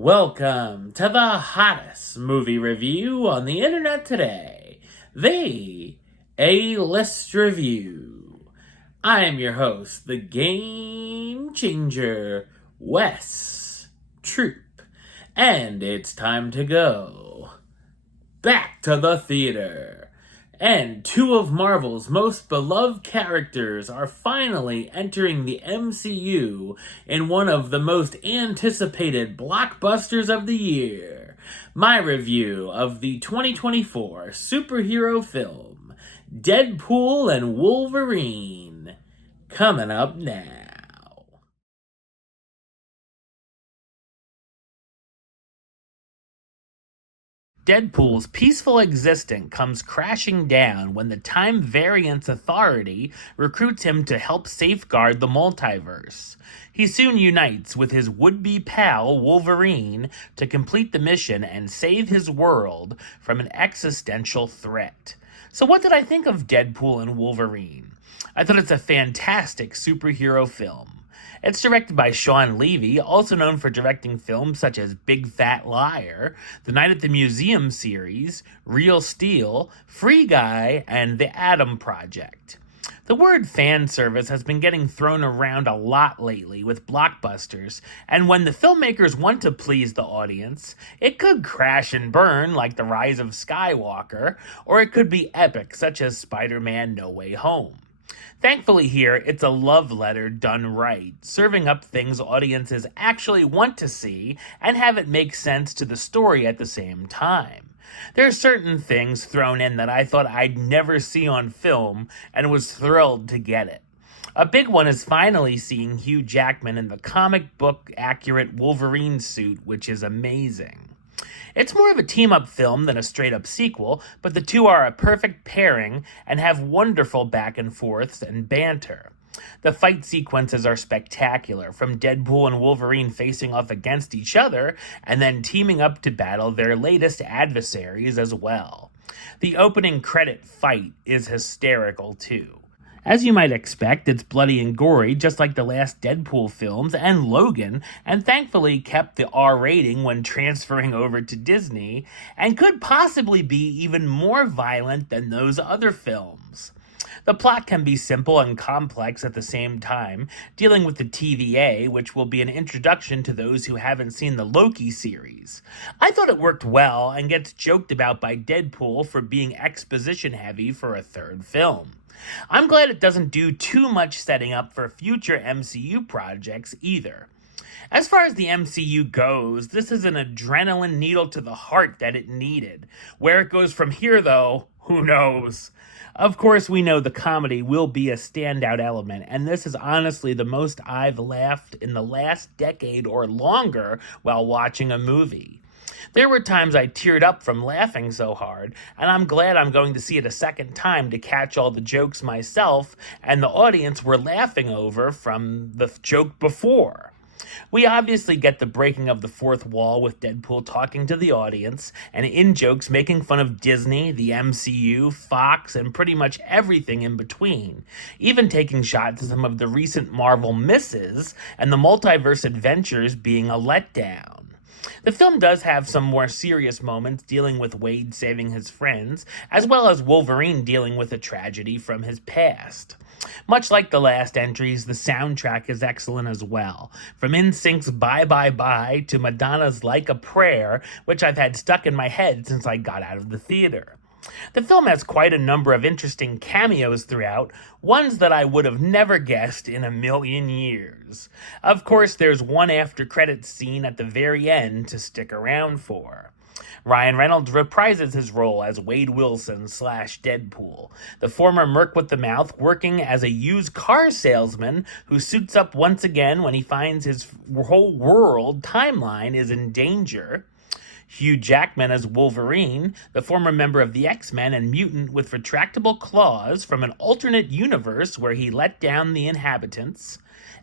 Welcome to the hottest movie review on the internet today, the A-List Review. I am your host, the Game Changer, Wes Troop, and it's time to go back to the theater. And two of Marvel's most beloved characters are finally entering the MCU in one of the most anticipated blockbusters of the year. My review of the 2024 superhero film, Deadpool and Wolverine, coming up now. Deadpool's peaceful existence comes crashing down when the Time Variance Authority recruits him to help safeguard the multiverse. He soon unites with his would-be pal, Wolverine, to complete the mission and save his world from an existential threat. So what did I think of Deadpool and Wolverine? I thought it's a fantastic superhero film. It's directed by Shawn Levy, also known for directing films such as Big Fat Liar, the Night at the Museum series, Real Steel, Free Guy, and The Atom Project. The word fan service has been getting thrown around a lot lately with blockbusters, and when the filmmakers want to please the audience, it could crash and burn like The Rise of Skywalker, or it could be epic such as Spider-Man No Way Home. Thankfully here, it's a love letter done right, serving up things audiences actually want to see and have it make sense to the story at the same time. There are certain things thrown in that I thought I'd never see on film and was thrilled to get it. A big one is finally seeing Hugh Jackman in the comic book accurate Wolverine suit, which is amazing. It's more of a team-up film than a straight-up sequel, but the two are a perfect pairing and have wonderful back and forths and banter. The fight sequences are spectacular, from Deadpool and Wolverine facing off against each other and then teaming up to battle their latest adversaries as well. The opening credit fight is hysterical too. As you might expect, it's bloody and gory, just like the last Deadpool films and Logan, and thankfully kept the R rating when transferring over to Disney, and could possibly be even more violent than those other films. The plot can be simple and complex at the same time, dealing with the TVA, which will be an introduction to those who haven't seen the Loki series. I thought it worked well and gets joked about by Deadpool for being exposition heavy for a third film. I'm glad it doesn't do too much setting up for future MCU projects either. As far as the MCU goes, this is an adrenaline needle to the heart that it needed. Where it goes from here, though, who knows? Of course, we know the comedy will be a standout element, and this is honestly the most I've laughed in the last decade or longer while watching a movie. There were times I teared up from laughing so hard, and I'm glad I'm going to see it a second time to catch all the jokes myself and the audience were laughing over from the joke before. We obviously get the breaking of the fourth wall with Deadpool talking to the audience, and in-jokes making fun of Disney, the MCU, Fox, and pretty much everything in between, even taking shots at some of the recent Marvel misses and the multiverse adventures being a letdown. The film does have some more serious moments dealing with Wade saving his friends, as well as Wolverine dealing with a tragedy from his past. Much like the last entries, the soundtrack is excellent as well. From NSYNC's Bye Bye Bye to Madonna's Like a Prayer, which I've had stuck in my head since I got out of the theater. The film has quite a number of interesting cameos throughout, ones that I would have never guessed in a million years. Of course, there's one after-credits scene at the very end to stick around for. Ryan Reynolds reprises his role as Wade Wilson / Deadpool, the former Merc with the Mouth working as a used car salesman who suits up once again when he finds his whole world timeline is in danger. Hugh Jackman as Wolverine, the former member of the X-Men and mutant with retractable claws from an alternate universe where he let down the inhabitants.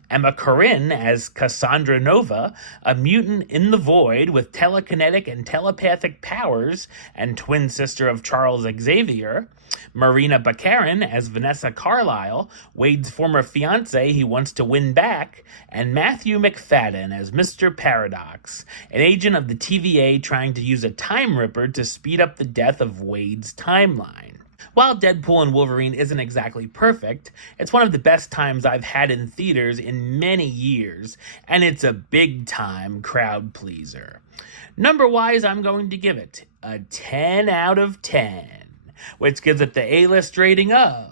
Emma Corrin as Cassandra Nova, a mutant in the void with telekinetic and telepathic powers and twin sister of Charles Xavier. Marina Baccarin as Vanessa Carlyle, Wade's former fiancée he wants to win back. And Matthew McFadden as Mr. Paradox, an agent of the TVA trying to use a time ripper to speed up the death of Wade's timeline. While Deadpool and Wolverine isn't exactly perfect, it's one of the best times I've had in theaters in many years, and it's a big-time crowd pleaser. Number-wise, I'm going to give it a 10 out of 10, which gives it the A-list rating of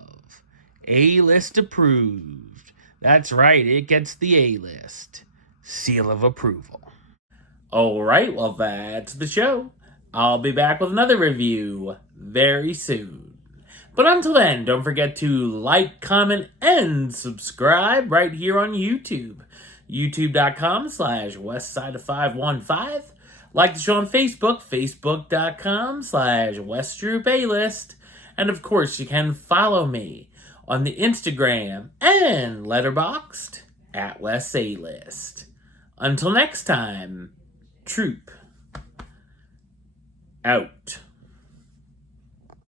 A-list approved. That's right, it gets the A-list seal of approval. Alright, well that's the show. I'll be back with another review very soon. But until then, don't forget to like, comment, and subscribe right here on YouTube. YouTube.com/WestsideOf515. Like the show on Facebook, Facebook.com/WestDroopAlist. And of course, you can follow me on the Instagram and Letterboxd @WesAlist. Until next time, Troop out.